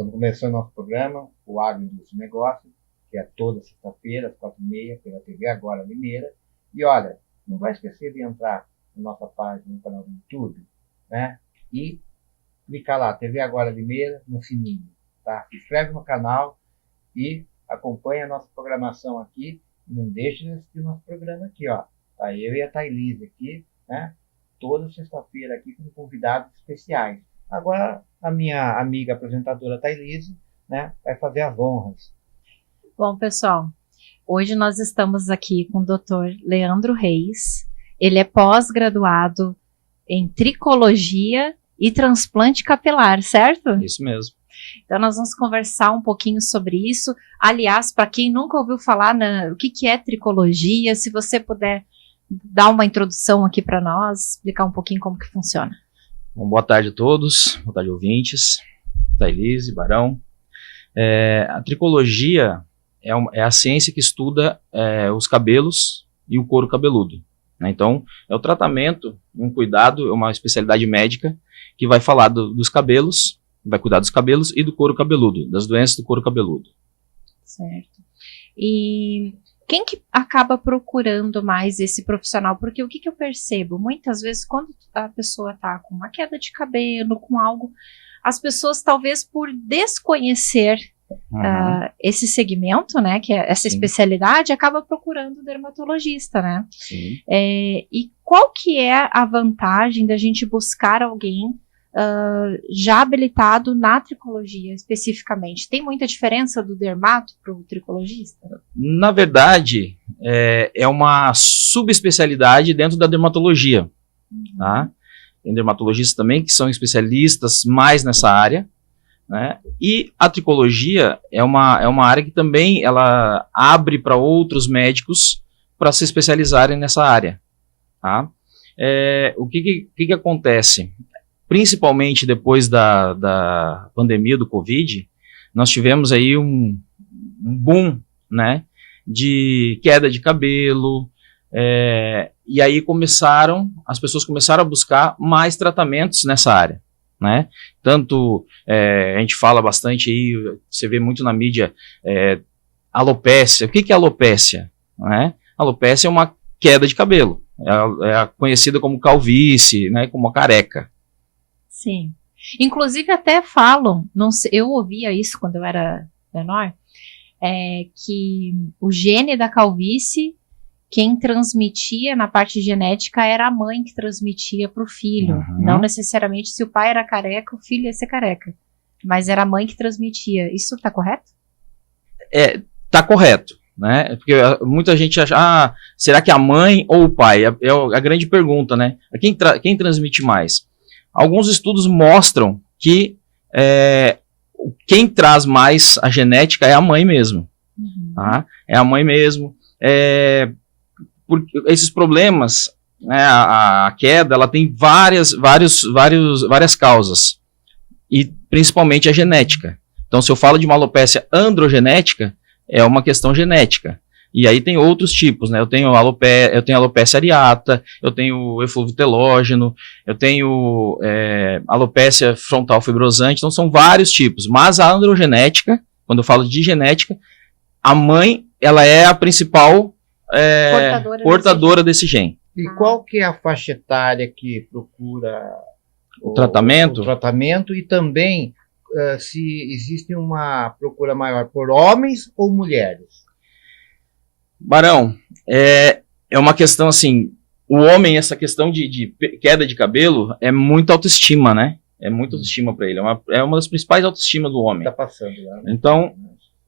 Estamos começando nosso programa, o Agroindústria e Negócios, que é toda sexta-feira, às 4h30, pela TV Agora Limeira. E olha, não vai esquecer de entrar na nossa página, no canal do YouTube, né? E clicar lá, TV Agora Limeira, no sininho, tá? Se inscreve no canal e acompanha a nossa programação aqui. Não deixe de assistir nosso programa aqui, ó. Tá eu e a Thailise aqui, né? Toda sexta-feira aqui com convidados especiais. Agora, a minha amiga apresentadora Thailise, né, vai fazer as honras. Bom, pessoal, hoje nós estamos aqui com o Dr. Leandro Reis. Ele é pós-graduado em tricologia e transplante capilar, certo? Isso mesmo. Então, nós vamos conversar um pouquinho sobre isso. Aliás, para quem nunca ouviu falar o que é tricologia, se você puder dar uma introdução aqui para nós, explicar um pouquinho como que funciona. Bom, boa tarde a todos, boa tarde ouvintes, Thailise, Barão. A tricologia é a ciência que estuda os cabelos e o couro cabeludo, né? Então, é o tratamento, um cuidado, é uma especialidade médica que vai falar dos cabelos, vai cuidar dos cabelos e do couro cabeludo, das doenças do couro cabeludo. Certo. E quem que acaba procurando mais esse profissional? Porque o que eu percebo? Muitas vezes, quando a pessoa está com uma queda de cabelo, com algo, as pessoas, talvez por desconhecer esse segmento, né, que é essa especialidade, acaba procurando o dermatologista, né? Sim. E qual que é a vantagem da gente buscar alguém já habilitado na tricologia, especificamente? Tem muita diferença do dermato para o tricologista? Na verdade, é uma subespecialidade dentro da dermatologia, tá? Tem dermatologistas também que são especialistas mais nessa área, né? E a tricologia é uma área que também ela abre para outros médicos para se especializarem nessa área, tá? O que acontece? Principalmente depois da pandemia do Covid, nós tivemos aí um boom, né, de queda de cabelo, e aí as pessoas começaram a buscar mais tratamentos nessa área, né? Tanto, a gente fala bastante aí, você vê muito na mídia, alopécia. O que é alopécia? Né? Alopécia é uma queda de cabelo, é conhecida como calvície, né, como careca. Sim. Inclusive até falam, não sei, eu ouvia isso quando eu era menor, que o gene da calvície, quem transmitia na parte genética era a mãe que transmitia para o filho. Não necessariamente se o pai era careca, o filho ia ser careca. Mas era a mãe que transmitia. Isso está correto? Tá correto, né? Porque muita gente acha, será que a mãe ou o pai? É a grande pergunta, né? Quem transmite mais? Alguns estudos mostram que quem traz mais a genética é a mãe mesmo. Tá? É a mãe mesmo. Por esses problemas, né, a queda, ela tem várias causas. E principalmente a genética. Então, se eu falo de uma alopécia androgenética, é uma questão genética. E aí tem outros tipos, né? Eu tenho alopecia areata, eu tenho eflúvio telógeno, eu tenho alopecia frontal fibrosante, então são vários tipos. Mas a androgenética, quando eu falo de genética, a mãe, ela é a principal portadora desse gene. E qual que é a faixa etária que procura o tratamento? O tratamento, e também se existe uma procura maior por homens ou mulheres? Barão, é uma questão assim, o homem, essa questão de queda de cabelo é muita autoestima, né? É muita autoestima para ele, é uma das principais autoestimas do homem. Tá passando lá, né? Então,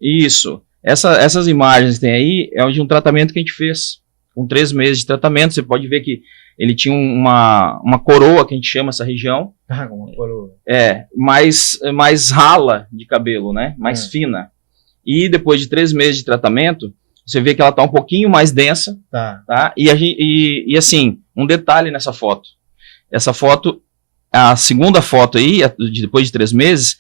isso, essas imagens que tem aí é de um tratamento que a gente fez, com 3 meses de tratamento. Você pode ver que ele tinha uma coroa, que a gente chama essa região. Uma coroa. Mais rala de cabelo, né? Mais fina. E depois de 3 meses de tratamento, você vê que ela está um pouquinho mais densa, tá? E assim, um detalhe nessa foto. Essa foto, a segunda foto aí, depois de 3 meses,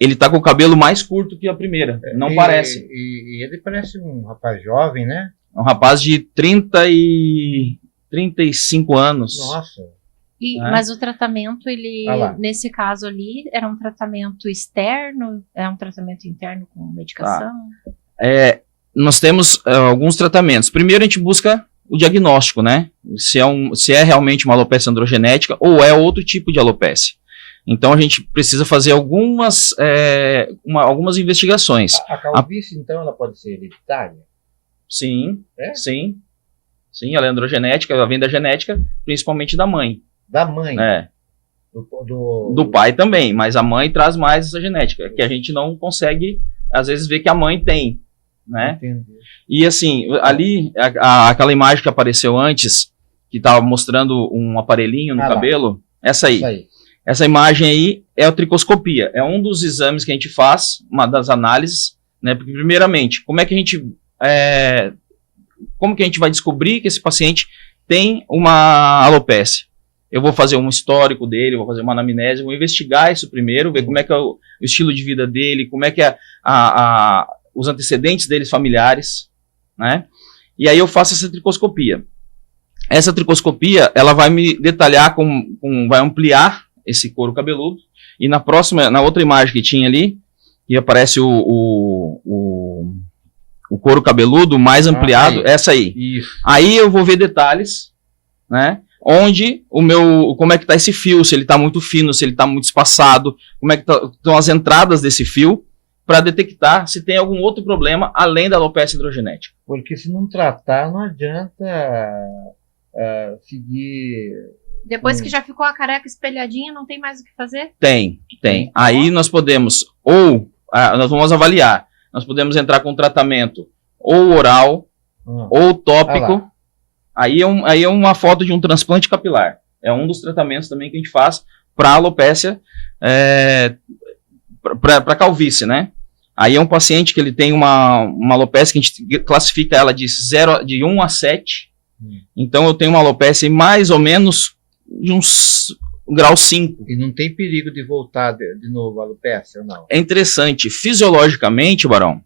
ele está com o cabelo mais curto que a primeira. Não parece. E ele parece um rapaz jovem, né? É um rapaz de 35 anos. Nossa. né? Mas o tratamento, ele, Ah lá. nesse caso ali, era um tratamento externo? É um tratamento interno com medicação? Nós temos alguns tratamentos. Primeiro a gente busca o diagnóstico, né? Se é realmente uma alopecia androgenética ou é outro tipo de alopecia. Então a gente precisa fazer algumas investigações. A calvície, então, ela pode ser hereditária? Sim, É? sim. Sim, ela é androgenética, ela vem da genética, principalmente da mãe. Da mãe? É. Do pai também, mas a mãe traz mais essa genética, que a gente não consegue, às vezes, ver que a mãe tem, né? Entendi. E assim, ali, aquela imagem que apareceu antes, que estava mostrando um aparelhinho no cabelo, essa aí. Isso aí. Essa imagem aí é a tricoscopia, é um dos exames que a gente faz, uma das análises, né? Porque, primeiramente, como que a gente vai descobrir que esse paciente tem uma alopecia? Eu vou fazer um histórico dele, vou fazer uma anamnese, vou investigar isso primeiro, ver como é que é o estilo de vida dele, como é que é os antecedentes deles familiares, né? E aí eu faço essa tricoscopia. Essa tricoscopia, ela vai me detalhar, vai ampliar esse couro cabeludo, e na outra imagem que tinha ali, que aparece o couro cabeludo mais ampliado, essa aí. Isso. Aí eu vou ver detalhes, né? Onde como é que tá esse fio, se ele tá muito fino, se ele tá muito espaçado, como é que estão as entradas desse fio, para detectar se tem algum outro problema além da alopecia androgenética. Porque se não tratar, não adianta seguir... Depois que já ficou a careca espelhadinha, não tem mais o que fazer? Tem. Aí nós podemos, nós vamos avaliar, nós podemos entrar com tratamento ou oral, ou tópico. Aí é uma foto de um transplante capilar. É um dos tratamentos também que a gente faz para alopecia, para calvície, né? Aí é um paciente que ele tem uma alopecia que a gente classifica ela de 1 a 7. Então eu tenho uma alopecia mais ou menos de uns grau 5. E não tem perigo de voltar de novo a alopecia, ou não? É interessante. Fisiologicamente, Barão,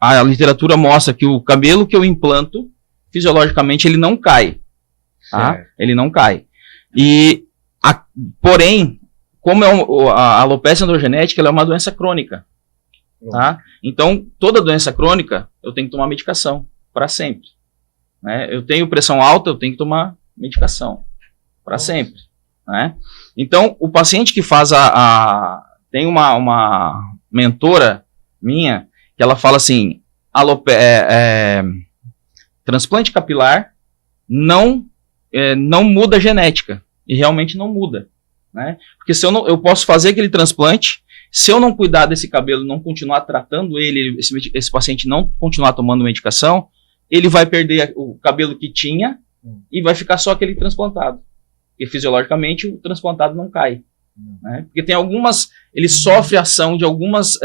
a literatura mostra que o cabelo que eu implanto, fisiologicamente, ele não cai. Tá? Ele não cai. Porém, como a alopecia androgenética, ela é uma doença crônica. Tá? Então, toda doença crônica, eu tenho que tomar medicação para sempre. Né? Eu tenho pressão alta, eu tenho que tomar medicação para sempre. Né? Então, o paciente que faz tem uma mentora minha que ela fala assim, transplante capilar não muda a genética, e realmente não muda, né? Porque se eu posso fazer aquele transplante, se eu não cuidar desse cabelo, não continuar tratando ele, esse paciente não continuar tomando medicação, ele vai perder o cabelo que tinha e vai ficar só aquele transplantado. Porque fisiologicamente o transplantado não cai. Né? Porque tem ele sofre a ação de algumas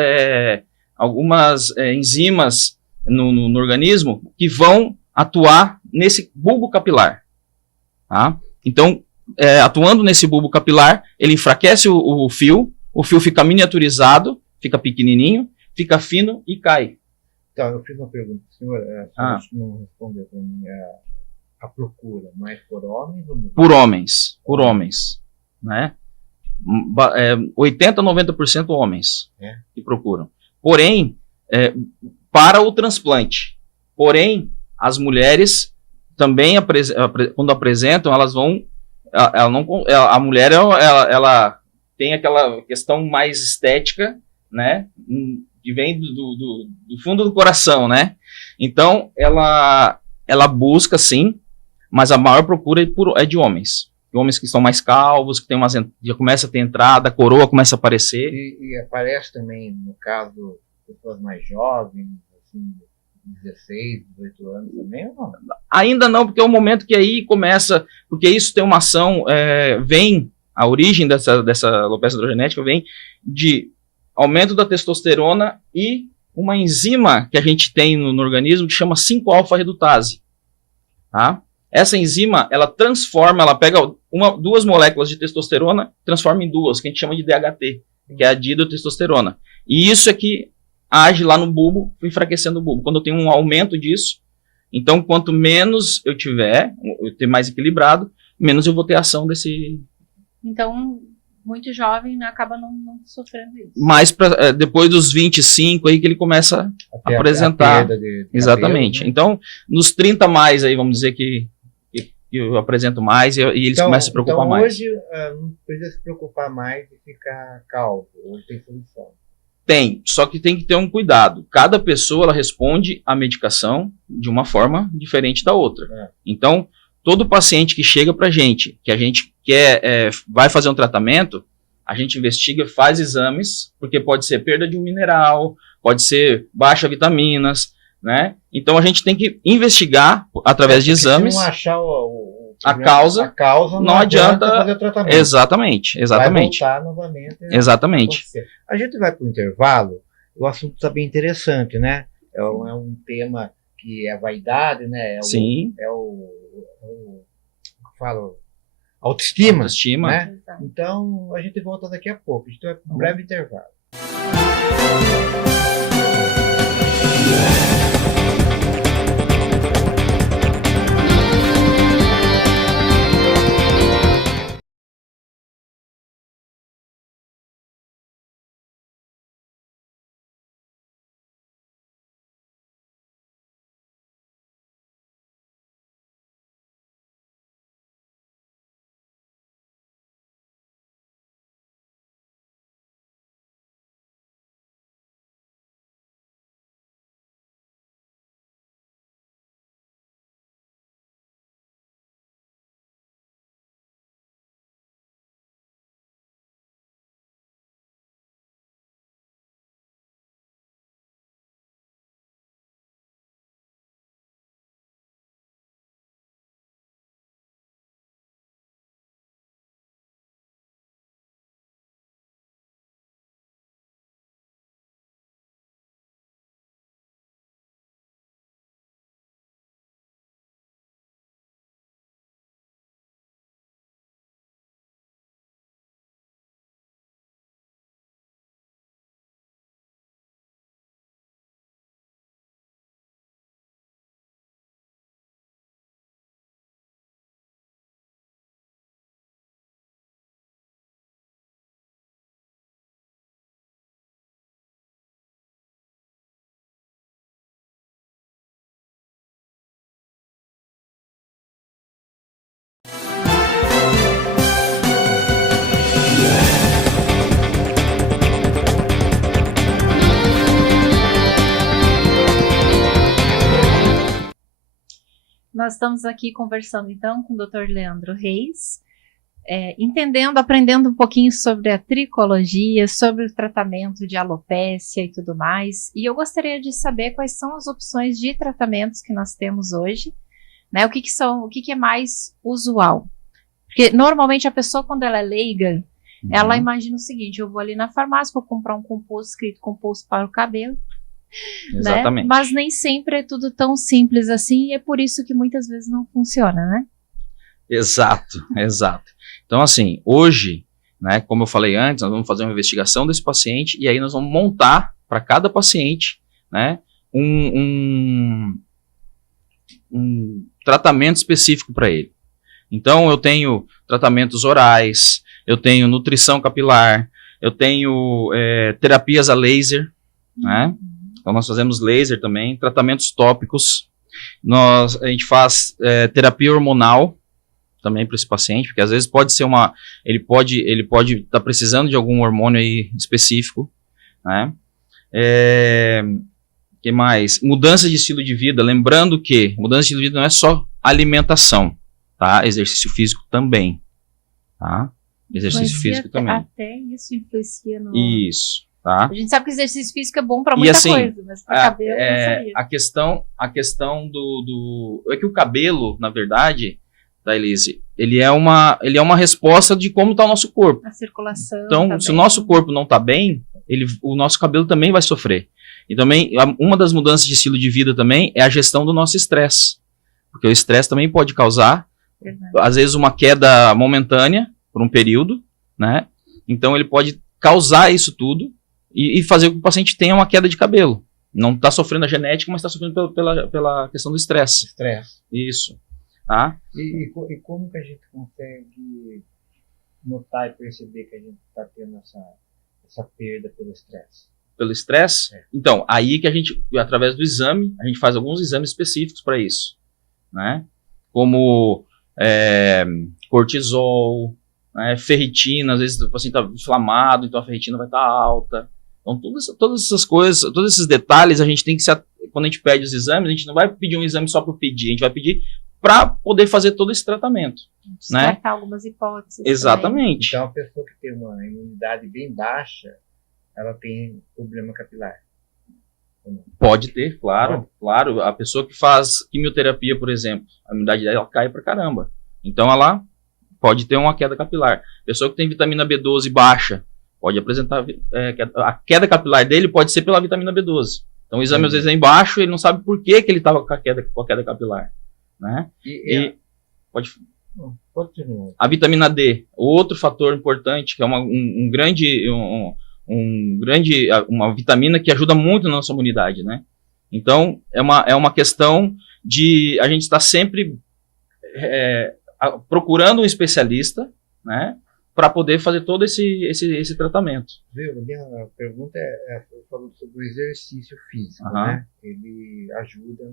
enzimas no organismo que vão atuar nesse bulbo capilar. Tá? Então, atuando nesse bulbo capilar, ele enfraquece o fio fica miniaturizado, fica pequenininho, fica fino e cai. Então, eu fiz uma pergunta, senhor, não respondeu para mim. A procura, mais por homens ou mulheres? Por homens. Né? 80% a 90% homens que procuram. Porém, para o transplante. Porém, as mulheres também, quando apresentam, elas vão... a mulher, ela tem aquela questão mais estética, né? Que vem do fundo do coração, né? Então, ela busca, sim, mas a maior procura é de homens. De homens que estão mais calvos, que já começa a ter entrada, a coroa começa a aparecer. E aparece também, no caso, pessoas mais jovens, assim, 16, 18 anos também, ou não? Ainda não, porque é o momento que aí começa, porque isso tem uma ação, a origem dessa alopecia androgenética vem de aumento da testosterona e uma enzima que a gente tem no organismo que chama 5-alfa-redutase. Tá? Essa enzima, ela pega duas moléculas de testosterona, transforma em duas, que a gente chama de DHT, que é a dihidrotestosterona. E isso é que age lá no bulbo, enfraquecendo o bulbo. Quando eu tenho um aumento disso, então quanto menos eu ter mais equilibrado, menos eu vou ter ação desse... Então, muito jovem, né, acaba não sofrendo isso. Mas depois dos 25 aí que ele começa a apresentar. Exatamente. Cabelo, né? Então, nos 30 mais aí, vamos dizer que eu apresento mais e eles começam a se preocupar mais. Hoje não precisa se preocupar mais de ficar calvo. Hoje tem solução. Tem, só que tem que ter um cuidado. Cada pessoa ela responde à medicação de uma forma diferente da outra. Então, todo paciente que chega para a gente quer, vai fazer um tratamento, a gente investiga, faz exames, porque pode ser perda de um mineral, pode ser baixa vitaminas, né? Então a gente tem que investigar através de exames. Se não achar a causa não adianta fazer o tratamento. Exatamente. Vai voltar novamente. Exatamente. A gente vai para o intervalo, o assunto está bem interessante, né? É um tema que é vaidade, né? Sim. Falo, autoestima. Né? Então a gente volta daqui a pouco. A gente vai para um breve intervalo. Nós estamos aqui conversando, então, com o Dr. Leandro Reis, aprendendo um pouquinho sobre a tricologia, sobre o tratamento de alopécia e tudo mais. E eu gostaria de saber quais são as opções de tratamentos que nós temos hoje, né? O que é mais usual? Porque, normalmente, a pessoa, quando ela é leiga, ela imagina o seguinte: eu vou ali na farmácia, vou comprar um composto escrito composto para o cabelo. Exatamente. Né? Mas nem sempre é tudo tão simples assim, e é por isso que muitas vezes não funciona, né? Exato. Então, assim, hoje, né, como eu falei antes, nós vamos fazer uma investigação desse paciente e aí nós vamos montar para cada paciente, né, um tratamento específico para ele. Então, eu tenho tratamentos orais, eu tenho nutrição capilar, eu tenho terapias a laser, né? Então, nós fazemos laser também, tratamentos tópicos. A gente faz terapia hormonal também para esse paciente, porque às vezes pode ser ele pode estar precisando de algum hormônio aí específico, né? Que mais? Mudança de estilo de vida. Lembrando que mudança de estilo de vida não é só alimentação, tá? Exercício físico também, tá? Exercício físico também. Até isso influencia no... Isso. Tá? A gente sabe que o exercício físico é bom para muita coisa, mas para cabelo eu não sabia. A questão é que o cabelo, na verdade, da Elise, ele é uma resposta de como está o nosso corpo. A circulação. Então, se o nosso corpo não está bem, o nosso cabelo também vai sofrer. E também, uma das mudanças de estilo de vida também é a gestão do nosso estresse. Porque o estresse também pode causar, às vezes, uma queda momentânea por um período, né? Então, ele pode causar isso tudo e fazer com que o paciente tenha uma queda de cabelo. Não está sofrendo a genética, mas está sofrendo pela questão do estresse. Estresse. Isso. Tá? E como que a gente consegue notar e perceber que a gente está tendo essa perda pelo estresse? Pelo estresse? Então, aí que a gente, através do exame, a gente faz alguns exames específicos para isso, né? Como cortisol, né? Ferritina, às vezes o paciente está inflamado, então a ferritina vai estar alta. Então, todas essas coisas, todos esses detalhes, a gente tem que quando a gente pede os exames, a gente não vai pedir um exame só por pedir, a gente vai pedir para poder fazer todo esse tratamento. Descartar algumas hipóteses. Exatamente. Então, a pessoa que tem uma imunidade bem baixa, ela tem problema capilar. Pode ter, claro. A pessoa que faz quimioterapia, por exemplo, a imunidade dela cai pra caramba. Então, ela pode ter uma queda capilar. A pessoa que tem vitamina B12 baixa, pode apresentar a queda capilar dele pode ser pela vitamina B12. Então, o exame às vezes é embaixo, ele não sabe por que ele estava com a queda capilar. Né? Pode terminar. A vitamina D, outro fator importante, que é uma vitamina que ajuda muito na nossa imunidade, né? Então, é uma questão de a gente estar sempre procurando um especialista, né? Para poder fazer todo esse tratamento. Viu? Minha pergunta eu falo sobre o exercício físico, né? Ele ajuda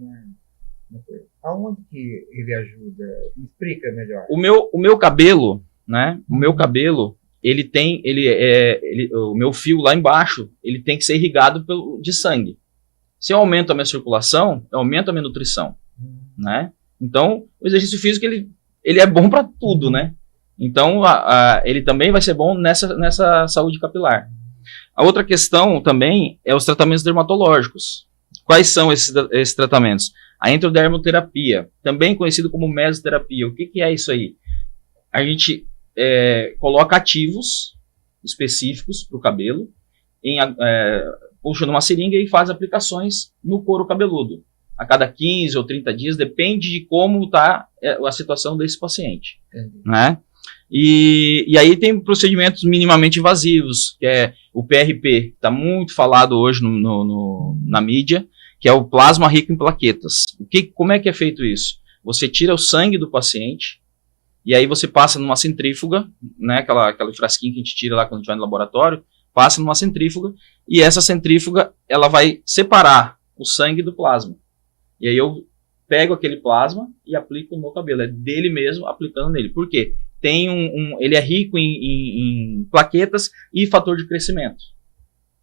na coisa. Aonde que ele ajuda? Me explica melhor. O meu cabelo, né? O meu cabelo, o meu fio lá embaixo, ele tem que ser irrigado de sangue. Se eu aumento a minha circulação, eu aumento a minha nutrição, né? Então, o exercício físico, ele é bom para tudo, né? Então, ele também vai ser bom nessa saúde capilar. A outra questão também é os tratamentos dermatológicos. Quais são esses tratamentos? A endodermoterapia, também conhecido como mesoterapia. O que é isso aí? A gente coloca ativos específicos para o cabelo, puxa numa seringa e faz aplicações no couro cabeludo. A cada 15 ou 30 dias, depende de como está a situação desse paciente. Né? E aí tem procedimentos minimamente invasivos, que é o PRP, que está muito falado hoje na mídia, que é o plasma rico em plaquetas. Como é que é feito isso? Você tira o sangue do paciente, e aí você passa numa centrífuga, né, aquele frasquinho que a gente tira lá quando a gente vai no laboratório, passa numa centrífuga, e essa centrífuga ela vai separar o sangue do plasma. E aí eu pego aquele plasma e aplico no cabelo. É dele mesmo aplicando nele. Por quê? Ele é rico em plaquetas e fator de crescimento.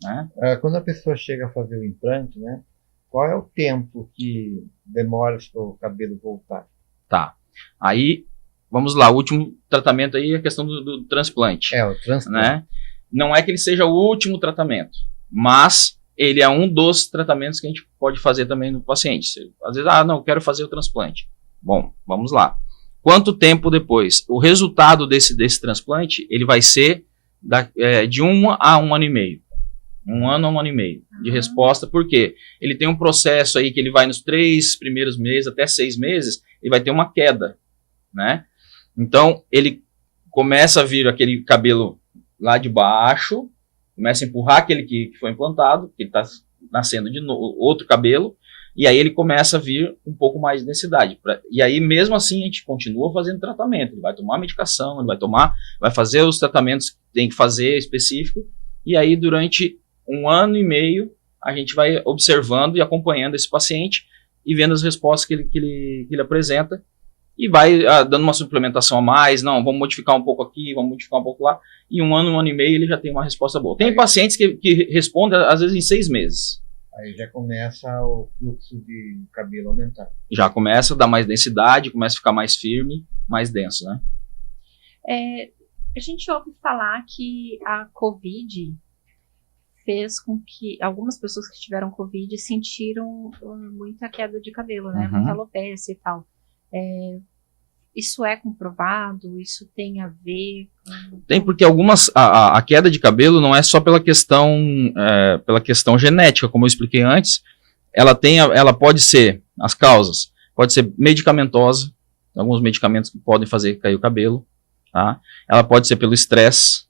Né? Quando a pessoa chega a fazer o implante, né, qual é o tempo que demora para o cabelo voltar? Tá. Aí, vamos lá. O último tratamento aí é a questão do transplante. O transplante. Né? Não é que ele seja o último tratamento, mas ele é um dos tratamentos que a gente pode fazer também no paciente. Às vezes, não, quero fazer o transplante. Bom, vamos lá. Quanto tempo depois? O resultado desse transplante, ele vai ser de 1 a 1 ano e meio. 1 ano a 1 ano e meio de resposta, porque ele tem um processo aí que ele vai nos 3 primeiros meses, até 6 meses, ele vai ter uma queda, né? Então, ele começa a vir aquele cabelo lá de baixo, começa a empurrar aquele que foi implantado, que está nascendo de novo, outro cabelo, e aí ele começa a vir um pouco mais de densidade. E aí, mesmo assim, a gente continua fazendo tratamento. Ele vai tomar medicação, ele vai fazer os tratamentos que tem que fazer específico, e aí, durante 1 ano e meio, a gente vai observando e acompanhando esse paciente e vendo as respostas que ele apresenta, e vai dando uma suplementação a mais. Não, vamos modificar um pouco aqui, vamos modificar um pouco lá, e 1 ano e meio, ele já tem uma resposta boa. Tem pacientes que respondem, às vezes, em 6 meses. Aí já começa o fluxo de cabelo aumentar. Já começa a dar mais densidade, começa a ficar mais firme, mais denso, né? A gente ouve falar que a Covid fez com que algumas pessoas que tiveram Covid sentiram muita queda de cabelo, né? Muita alopecia e tal. Isso é comprovado? Isso tem a ver? Tem, porque a queda de cabelo não é só pela questão genética, como eu expliquei antes. Ela pode ser, as causas, pode ser medicamentosa, alguns medicamentos que podem fazer cair o cabelo, tá? Ela pode ser pelo estresse,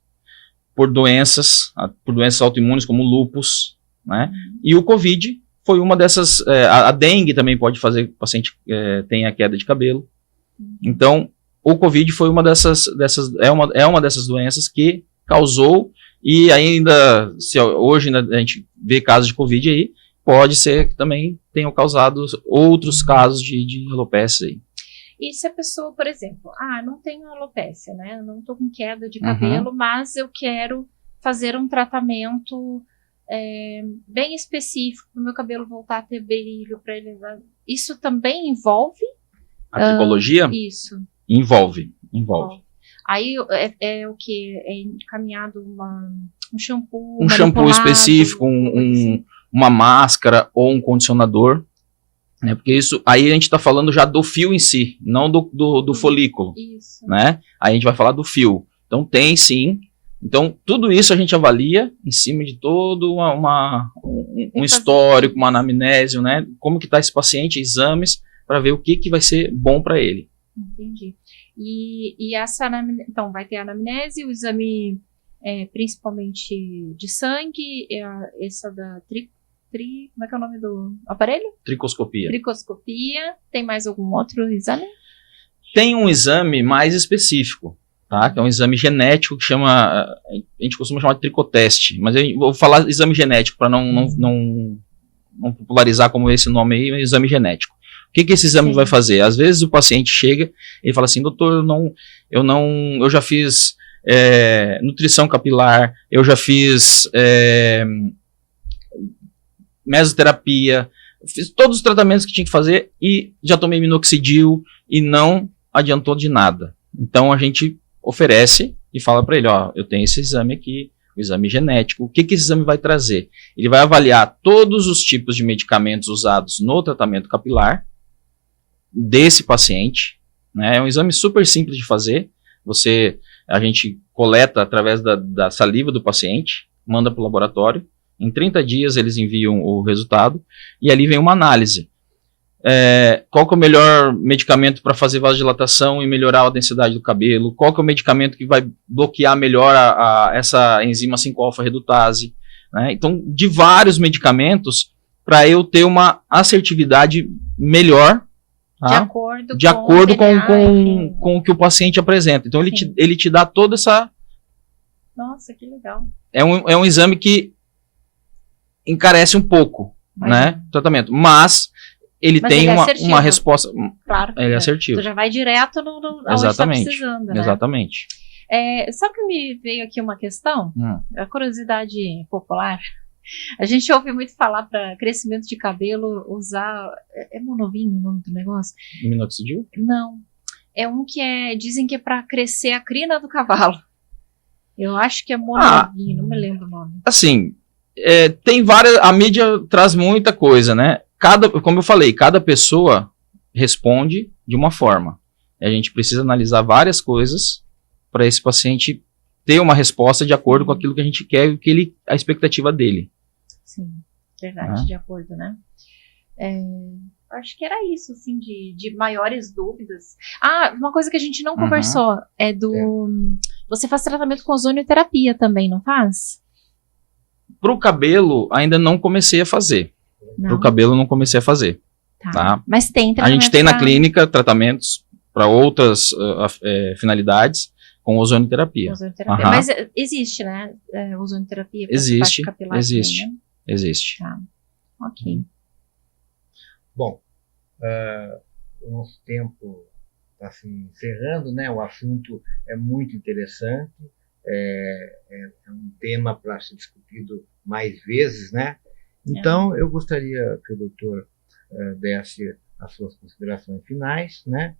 por doenças autoimunes como lúpus, né? E o Covid foi uma dessas. A dengue também pode fazer que o paciente tenha queda de cabelo. Então, o Covid foi uma é uma dessas doenças que causou, e ainda, hoje a gente vê casos de Covid aí, pode ser que também tenham causado outros casos de alopecia aí. E se a pessoa, por exemplo, não tenho alopecia, né? Eu não tô com queda de cabelo, mas eu quero fazer um tratamento bem específico para o meu cabelo voltar a ter brilho, para ele. Isso também envolve? A tricologia? Isso. Envolve. Aí é o que? É encaminhado um shampoo. Um shampoo específico, uma máscara ou um condicionador. Né? Porque isso aí a gente está falando já do fio em si, não do folículo. Isso. Né? Aí a gente vai falar do fio. Então tem sim. Então tudo isso a gente avalia em cima de todo um histórico, uma anamnese, né? Como que está esse paciente, exames, para ver o que vai ser bom para ele. Entendi. E essa anamnese, então vai ter a anamnese, o exame principalmente de sangue, essa da como é que é o nome do aparelho? Tricoscopia. Tem mais algum outro exame? Tem um exame mais específico, tá? Que é um exame genético que a gente costuma chamar de tricoteste, mas eu vou falar exame genético para não popularizar como esse nome aí, é exame genético. O que esse exame vai fazer? Às vezes o paciente chega e fala assim, doutor, eu já fiz nutrição capilar, eu já fiz mesoterapia, fiz todos os tratamentos que tinha que fazer e já tomei minoxidil e não adiantou de nada. Então a gente oferece e fala para ele, eu tenho esse exame aqui, o exame genético. O que esse exame vai trazer? Ele vai avaliar todos os tipos de medicamentos usados no tratamento capilar desse paciente, né? É um exame super simples de fazer. A gente coleta através da saliva do paciente, manda para o laboratório. Em 30 dias eles enviam o resultado e ali vem uma análise. Qual que é o melhor medicamento para fazer vasodilatação e melhorar a densidade do cabelo? Qual que é o medicamento que vai bloquear melhor essa enzima 5-alfa-redutase? Né? Então, de vários medicamentos para eu ter uma assertividade melhor, tá? De acordo com o que o paciente apresenta. Então, ele te dá toda essa... Nossa, que legal. É um exame que encarece um pouco, né? O tratamento. Mas ele tem uma resposta. Claro. Ele é assertivo. Tu já vai direto onde está precisando, né? Exatamente. Sabe que me veio aqui uma questão? A curiosidade popular. A gente ouve muito falar para crescimento de cabelo usar... É Monovin o nome do negócio? Minoxidil? Não. É um que dizem que é para crescer a crina do cavalo. Eu acho que é Monovin, não me lembro o nome. Assim, tem várias... A mídia traz muita coisa, né? Como eu falei, cada pessoa responde de uma forma. A gente precisa analisar várias coisas para esse paciente ter uma resposta de acordo com aquilo que a gente quer e a expectativa dele. Sim, verdade, de acordo, né? Acho que era isso, assim, de maiores dúvidas. Uma coisa que a gente não conversou Você faz tratamento com ozonioterapia também, não faz? Pro cabelo, ainda não comecei a fazer. Pro cabelo, não comecei a fazer. Tá? Mas tem tratamento. A gente tem na clínica tratamentos para outras finalidades com ozonioterapia. Mas existe, né? Ozonioterapia para existe, capilar. existe. Também, né? Existe. Tá. Ok. Bom, o nosso tempo está se encerrando, né? O assunto é muito interessante, é um tema para ser discutido mais vezes, né? Então, eu gostaria que o doutor desse as suas considerações finais, né?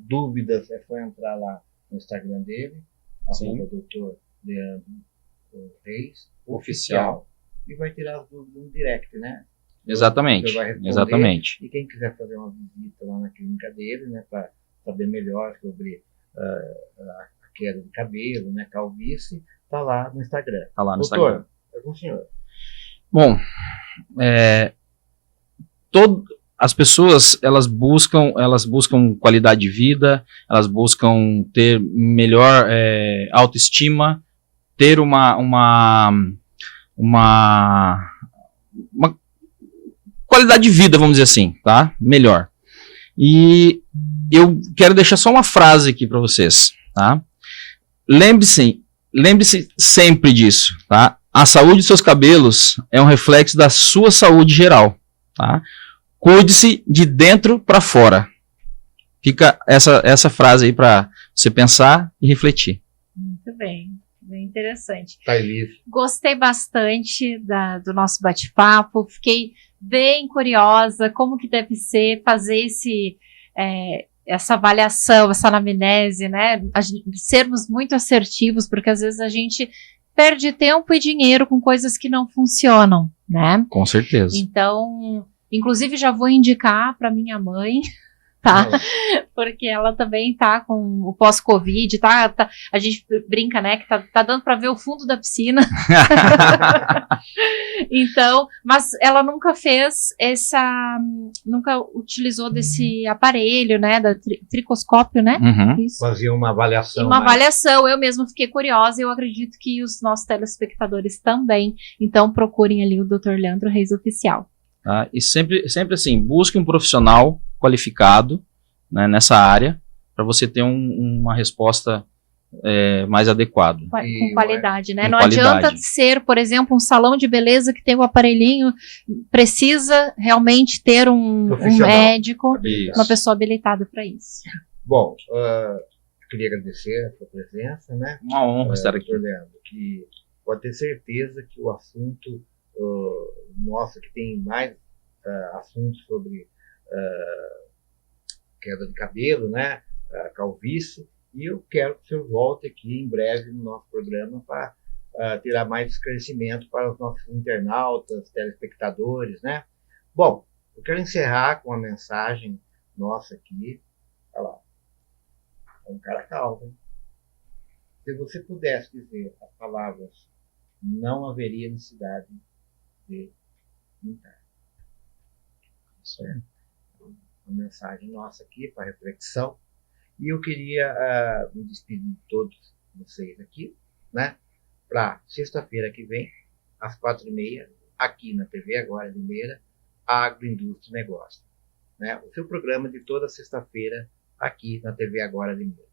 Dúvidas, é só entrar lá no Instagram dele, @Dr. Leandro Reis, oficial, e vai tirar as dúvidas no direct, né? Exatamente. Exatamente. E quem quiser fazer uma visita lá na clínica dele, né, para saber melhor sobre a queda de cabelo, né, calvície, tá lá no Instagram. Tá lá no Doutor, Instagram. É com o senhor. Bom, as pessoas elas buscam qualidade de vida, elas buscam ter melhor autoestima, ter uma qualidade de vida, vamos dizer assim, tá? Melhor. E eu quero deixar só uma frase aqui para vocês, tá? Lembre-se sempre disso, tá? A saúde dos seus cabelos é um reflexo da sua saúde geral, tá? Cuide-se de dentro para fora. Fica essa frase aí para você pensar e refletir. Muito bem, bem interessante. Thaís. Gostei bastante do nosso bate-papo, fiquei bem curiosa como que deve ser fazer essa avaliação, essa anamnese, né? Sermos muito assertivos, porque às vezes a gente perde tempo e dinheiro com coisas que não funcionam, né? Com certeza. Então, inclusive já vou indicar para minha mãe, tá? Porque ela também tá com o pós-Covid, a gente brinca, né, que tá dando para ver o fundo da piscina. Então, mas ela nunca nunca utilizou desse aparelho, né, da tricoscópio, né? Uhum. Isso. Fazia uma avaliação. Avaliação, eu mesma fiquei curiosa e eu acredito que os nossos telespectadores também. Então, procurem ali o Dr. Leandro Reis Oficial. Tá? E sempre assim, busque um profissional qualificado, né, nessa área, para você ter uma resposta mais adequada. Com qualidade, né? Com não qualidade. Adianta ser, por exemplo, um salão de beleza que tem um aparelhinho, precisa realmente ter um médico, Isso. uma pessoa habilitada para isso. Bom, queria agradecer a sua presença, né? Uma honra estar aqui. Dr. Leandro, que pode ter certeza que o assunto nosso, que tem mais assuntos sobre queda de cabelo, né? Calvície, e eu quero que o senhor volte aqui em breve no nosso programa para tirar mais esclarecimento para os nossos internautas, telespectadores, né? Bom, eu quero encerrar com uma mensagem nossa aqui. Olha lá. É um cara calvo, hein? Se você pudesse dizer as palavras, não haveria necessidade de pintar. Isso é uma mensagem nossa aqui para reflexão. E eu queria me despedir de todos vocês aqui, né? Para sexta-feira que vem, às 4h30, aqui na TV Agora Limeira, Agroindústria e Negócio, né? O seu programa de toda sexta-feira aqui na TV Agora Limeira.